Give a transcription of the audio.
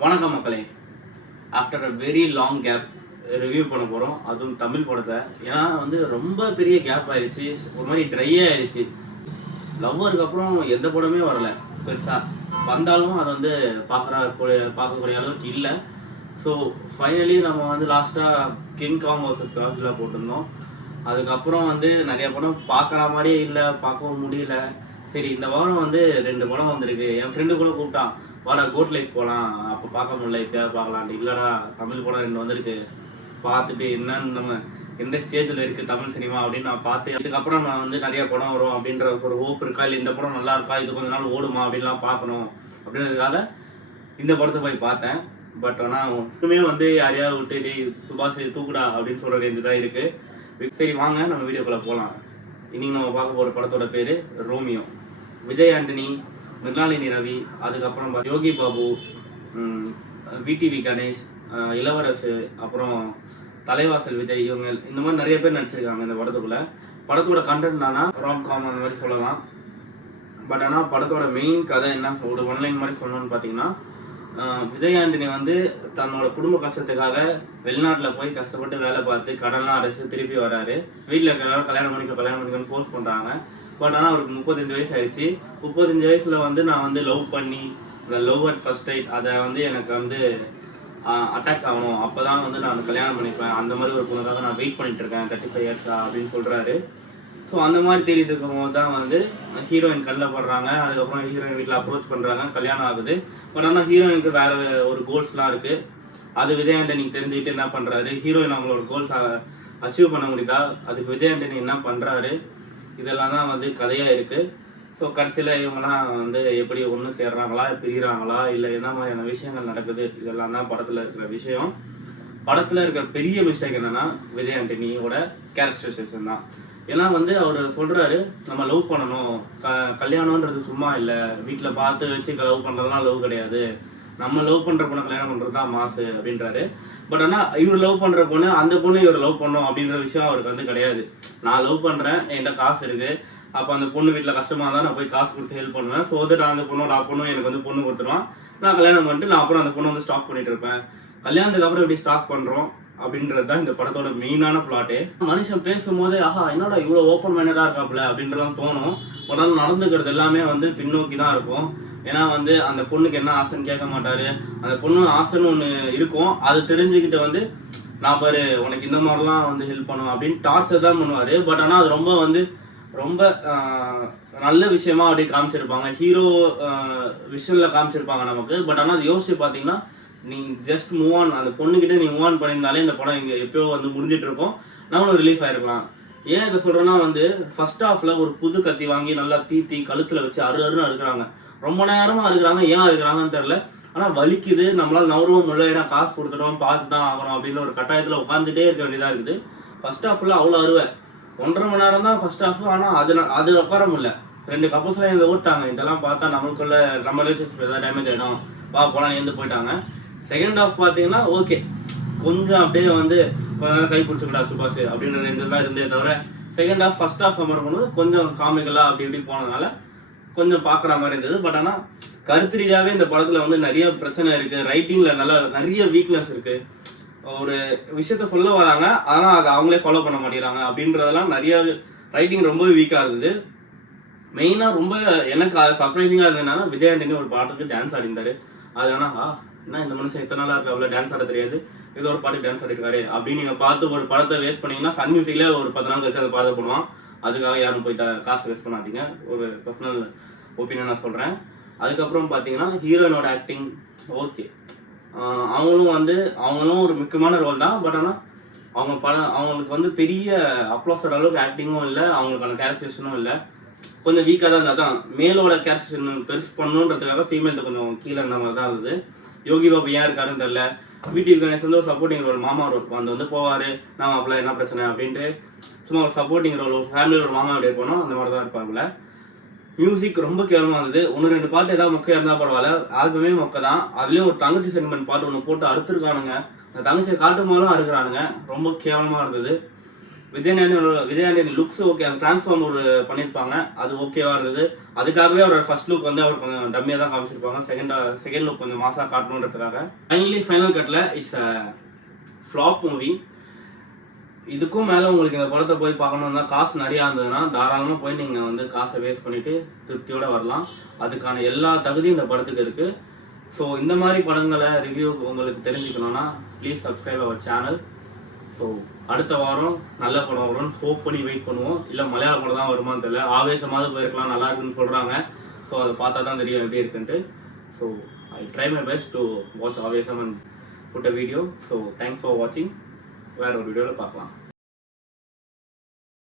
வணக்கம் மக்களே. After a very long gap review பண்ண போகிறோம், அதுவும் தமிழ் படத்தை. ஏன்னா ரொம்ப பெரிய கேப் ஆயிடுச்சு, ஒரு மாதிரி ட்ரையே ஆயிடுச்சு. லவ்வருக்கு அப்புறம் எந்த படமே வரல பெருசாக, வந்தாலும் அது பார்க்கக்கூடிய அளவுக்கு இல்லை. ஸோ ஃபைனலி நம்ம லாஸ்ட்டாக கிங் காங் வர்சஸ் காட்ஜில்லா போட்டிருந்தோம். அதுக்கப்புறம் நிறைய படம் பார்க்குற மாதிரியே இல்லை, பார்க்கவும் முடியல. சரி, இந்த வாரம் 2 படம் வந்திருக்கு. என் ஃப்ரெண்டு கூட கூப்பிட்டான், வாடா கோட் லைஃப் போகலாம், அப்போ பார்க்க முடியல, இப்போயாவது பார்க்கலான்ட்டு. இல்லைடா, தமிழ் படம் 2 வந்திருக்கு, பார்த்துட்டு என்னன்னு நம்ம எந்த ஸ்டேஜில் இருக்குது தமிழ் சினிமா அப்படின்னு நான் பார்த்து, அதுக்கப்புறம் நான் நிறைய படம் வரும் அப்படின்ற ஒரு ஹோப் இருக்கா, இல்லை இந்த படம் நல்லா இருக்கா, இது கொஞ்ச நாள் ஓடுமா அப்படின்லாம் பார்க்கணும் அப்படின்றதுக்காக இந்த படத்தை போய் பார்த்தேன். பட் ஆனால் ஒன்றுமே யாரையாவது விட்டு சுபாஷ் தூக்குடா அப்படின்னு சொல்கிற ரேஞ்சு தான் இருக்குது. சரி வாங்க நம்ம வீடியோக்குள்ள போகலாம். இன்னைக்கு நம்ம பார்க்க போகிற படத்தோட பேர் ரோமியோ. விஜய் ஆண்டனி, மிர்னாலினி ரவி, அதுக்கப்புறம் யோகி பாபு, விடிவி கணேஷ், இளவரசு, அப்புறம் தலைவாசல் விஜய், இவங்க இந்த மாதிரி நிறைய பேர் நடிச்சிருக்காங்க இந்த படத்துக்குள்ள. படத்தோட கண்டென்ட் தானா ராம்காம் அந்த மாதிரி சொல்லலாம். பட் ஆனால் படத்தோட மெயின் கதை என்ன, ஒரு ஒன்லைன் மாதிரி சொல்லணும்னு பார்த்தீங்கன்னா, விஜய் ஆண்டனி தன்னோட குடும்ப கஷ்டத்துக்காக வெளிநாட்டில் போய் கஷ்டப்பட்டு வேலை பார்த்து கடன்லாம் அடைச்சு திருப்பி வராரு. வீட்டில் இருக்கிறவங்க கல்யாணம் பண்ணிக்கணும்னு ஃபோர்ஸ் பண்ணுறாங்க. பட் ஆனால் அவருக்கு 35 வயசு ஆயிடுச்சு. 35 வயசில் நான் லவ் பண்ணி, இந்த லவ் அட் ஃபர்ஸ்ட் டைட் அதை எனக்கு அட்டாக் ஆகணும், அப்போ தான் நான் கல்யாணம் பண்ணிப்பேன், அந்த மாதிரி ஒரு பொண்ணுக்காக நான் வெயிட் பண்ணிட்டு இருக்கேன் 35 இயர்ஸா அப்படின்னு சொல்கிறாரு. ஸோ அந்த மாதிரி தேடிட்டு இருக்கும்போது தான் ஹீரோயின் கல்ல போடுறாங்க. அதுக்கப்புறம் ஹீரோயின் வீட்டில் அப்ரோச் பண்ணுறாங்க, கல்யாணம் ஆகுது. பட் ஆனால் ஹீரோயினுக்கு வேற ஒரு கோல்ஸ்லாம் இருக்குது. அது விஜய் ஆண்டனி தெரிஞ்சுக்கிட்டு என்ன பண்ணுறாரு, ஹீரோயின் அவங்களோட கோல்ஸ் அச்சீவ் பண்ண முடியுதா, அதுக்கு விஜய் ஆண்டனி என்ன பண்ணுறாரு, இதெல்லாம் தான் கதையாக இருக்குது. ஸோ கடைசியில் இவங்கெல்லாம் எப்படி ஒன்று சேர்றாங்களா, பிரிகிறாங்களா, இல்லை என்ன மாதிரியான விஷயங்கள் நடக்குது, இதெல்லாம் தான் படத்தில் இருக்கிற விஷயம். படத்தில் இருக்கிற பெரிய மிஸ்டேக் என்னென்னா விஜய் ஆண்டனியோட கேரக்டரைசேஷன் தான். ஏன்னா அவர் சொல்கிறாரு, நம்ம லவ் பண்ணணும், கல்யாணம்ன்றது சும்மா இல்லை, வீட்டில் பார்த்து வச்சு லவ் பண்ணுறதுலாம் லவ் கிடையாது, நம்ம லவ் பண்ணுற பொண்ணை கல்யாணம் பண்ணுறது தான் மாசு அப்படின்றாரு. பட் ஆனால் இவர் லவ் பண்ணுற பொண்ணு, அந்த பொண்ணு இவர் லவ் பண்ணணும் அப்படின்ற விஷயம் அவருக்கு கிடையாது. நான் லவ் பண்ணுறேன், என்கிட்ட காசு இருக்குது, அப்போ அந்த பொண்ணு வீட்டில் கஷ்டமாக தான் நான் போய் காசு கொடுத்து ஹெல்ப் பண்ணுவேன். ஸோ நான் அந்த பொண்ணு எனக்கு பொண்ணு கொடுத்துருவான், நான் கல்யாணம் பண்ணிட்டு நான் அப்புறம் அந்த பொண்ணு ஸ்டாக் பண்ணிட்டு இருப்பேன். கல்யாணத்துக்கு அப்புறம் எப்படி ஸ்டாக் பண்ணுறோம் அப்படின்றது தான் இந்த படத்தோட மெயினான பிளாட்டே. மனுஷன் பேசும்போது ஆஹா என்னோட இவ்வளோ ஓப்பன் மைண்டடாக இருக்காப்புல அப்படின்றலாம் தோணும். ஒரு நாள் நடந்துக்கிறது எல்லாமே பின்னோக்கி தான் இருக்கும். ஏன்னா அந்த பொண்ணுக்கு என்ன ஆசைன்னு கேட்க மாட்டாரு. அந்த பொண்ணு ஆசைன்னு ஒன்று இருக்கும், அது தெரிஞ்சுக்கிட்டு நான் பாரு உனக்கு இந்த மாதிரிலாம் ஹெல்ப் பண்ணும் அப்படின்னு டார்ச்சர் தான் பண்ணுவார். பட் ஆனால் அது ரொம்ப நல்ல விஷயமா அப்படி காமிச்சிருப்பாங்க, ஹீரோ விஷனில் காமிச்சிருப்பாங்க நமக்கு. பட் ஆனால் அது யோசிச்சு பார்த்தீங்கன்னா, நீ ஜஸ்ட் மூவ் ஆன், அந்த பொண்ணுக்கிட்ட நீ மூவ் ஆன் பண்ணியிருந்தாலே இந்த படம் இங்கே எப்பயோ முடிஞ்சிட்டு இருக்கும், நம்மளும் ரிலீஃப் ஆயிருக்கலாம். ஏன் இதை சொல்கிறேன்னா ஃபர்ஸ்ட் ஹாஃப்ல ஒரு புது கத்தி வாங்கி நல்லா தீத்தி கழுத்தில் வச்சு அருன்னு அறுக்குறாங்க. ரொம்ப நேரமாக அறுக்குறாங்க, ஏன் அறுக்குறாங்கன்னு தெரில. ஆனால் வலிக்குது, நம்மளால் நவரவும் முடியல, ஏன்னா காசு கொடுத்துட்டோம் பார்த்து தான் ஆகணும் அப்படின்ற ஒரு கட்டாயத்தில் உட்காந்துட்டே இருக்க வேண்டியதாக இருக்குது. ஃபர்ஸ்ட் ஹாஃப்ல அவ்வளோ அருவை, 1.5 மணி நேரம் தான் ஃபர்ஸ்ட் ஹாஃப். ஆனால் அது உட்கார முடியல. 2 கப்பல்ஸ்லாம் இதை ஓட்டாங்க, இதெல்லாம் பார்த்தா நம்மளுக்குள்ள நம்ம ரிலேஷன்ஷிப் ஏதாவது டேமேஜ் ஆகிடும், போலாம் எழுந்து போயிட்டாங்க. செகண்ட் ஹாஃப் பார்த்தீங்கன்னா ஓகே, கொஞ்சம் அப்படியே கொஞ்ச நேரம் கை பிடிச்சிக்கிட்டா சுபாஷ் அப்படின்ற ரேஞ்சில் தான் இருந்தே தவிர, second half first half compare பண்ணும்போது கொஞ்சம் காமிக்கலாக அப்படி இப்படி போனதுனால கொஞ்சம் பார்க்குற மாதிரி இருந்தது. பட் ஆனால் கருத்து ரீதியாகவே இந்த படத்தில் நிறைய பிரச்சனை இருக்குது, ரைட்டிங்கில் நிறைய வீக்னஸ் இருக்குது. ஒரு விஷயத்த சொல்ல வராங்க, ஆனால் அதை அவங்களே ஃபாலோ பண்ண மாட்டேங்கிறாங்க அப்படின்றதெல்லாம் நிறைய ரைட்டிங் ரொம்ப வீக்காக இருந்தது. மெயினாக ரொம்ப எனக்கு சர்ப்ரைசிங்காக இருந்ததுன்னா, விஜய் ஆண்டனி ஒரு பாட்டுக்கு டான்ஸ் ஆடிந்தாரு. அது ஆனால் என்ன இந்த மனுஷன் இத்தனை நாளாக இருக்கு, அவ்வளோ டான்ஸ் ஆட தெரியாது, ஏதோ ஒரு பாட்டுக்கு டான்ஸ் ஆடிருக்காரு அப்படின்னு நீங்கள் பார்த்து ஒரு படத்தை வேஸ்ட் பண்ணீங்கன்னா, சன் மியூசிக்ல ஒரு 10 நாள் கழிச்சு அந்த பாடத்தை போடுவான். அதுக்காக யாரும் போயிட்டு காசு வேஸ்ட் பண்ணாதீங்க, ஒரு பர்சனல் ஒப்பீனியன் சொல்கிறேன். அதுக்கப்புறம் பார்த்தீங்கன்னா ஹீரோயினோட ஆக்டிங் ஓகே, அவங்களும் ஒரு முக்கியமான ரோல் தான். பட் ஆனால் அவங்களுக்கு பெரிய அப்ளாஸ் அளவுக்கு ஆக்டிங்கும் இல்லை, அவங்களுக்கான கேரக்டரைசேஷனும் இல்லை, கொஞ்சம் வீக்காக தான் இருந்தது. தான் மேலோட கேரக்டரைசேஷன் பெருசு பண்ணணுன்றதுக்காக ஃபீமேல் கொஞ்சம் கீழே இருந்த மாதிரி தான் இருந்தது. யோகி பாபு ஏன் இருக்காருன்னு தெரியல. விடிவி கணேஷ் ஒரு சப்போர்ட்டிங் ரோல், மாமா ரோல் போவார், நான் அப்பெல்லாம் என்ன பிரச்சனை அப்படின்ட்டு சும்மா ஒரு சப்போர்ட்டிங் ரோல், ஒரு ஃபேமிலியோட மாமா அப்படியே போனோம், அந்த மாதிரி தான் இருப்பாப்புல. மியூசிக் ரொம்ப கேவலமாக இருந்தது. 1-2 பாட்டு ஏதாவது மொக்கையாக இருந்தால் பரவாயில்ல, ஆல்பமே மொக்கை தான். அதுலேயும் ஒரு தங்கச்சி சென்டிமெண்ட் பாட்டு ஒன்று போட்டு அறுத்துருக்கானுங்க, அந்த தங்கச்சியை காட்டு போதும் அறுக்கிறானுங்க, ரொம்ப கேவலமாக இருந்தது. விஜயாண்டியன் லுக்ஸ் ஓகே, அந்த டிரான்ஸ்ஃபார்ம் ஒரு பண்ணியிருப்பாங்க, அது ஓகேவா இருந்தது. அதுக்காகவே அவரோட ஃபர்ஸ்ட் லுக் வந்து அவர் கொஞ்சம் டம்மியாக தான் காமிச்சிருப்பாங்க. செகண்ட் லுக் கொஞ்சம் மாசாக காட்டணுன்றதுக்காக. ஃபைனல் கட்டில் இட்ஸ் அ ஃப்ளாப் மூவி. இதுக்கும் மேலே உங்களுக்கு இந்த படத்தை போய் பார்க்கணுன்னா காசு நிறையா இருந்ததுன்னா தாராளமாக போய் நீங்கள் வந்து காசை வேஸ்ட் பண்ணிவிட்டு திருப்தியோடு வரலாம். அதுக்கான எல்லா தகுதியும் இந்த படத்துக்கு இருக்குது. ஸோ இந்த மாதிரி படங்களை ரிவ்யூ உங்களுக்கு தெரிஞ்சுக்கணுன்னா please subscribe our channel. So அடுத்த வாரம் நல்ல படம் வரும்னு ஹோப் பண்ணி வெயிட் பண்ணுவோம். இல்லை மலையாள படம் தான் வருமானு தெரியல, ஆவேசமாவது போயிருக்கலாம், நல்லா இருக்குன்னு சொல்கிறாங்க. ஸோ அதை பார்த்தா தான் தெரியும் எப்படி இருக்குன்ட்டு. So I try my best to watch Aavesham and put a video. So thanks for வாட்சிங். வேற ஒரு வீடியோவில் பார்க்கலாம்.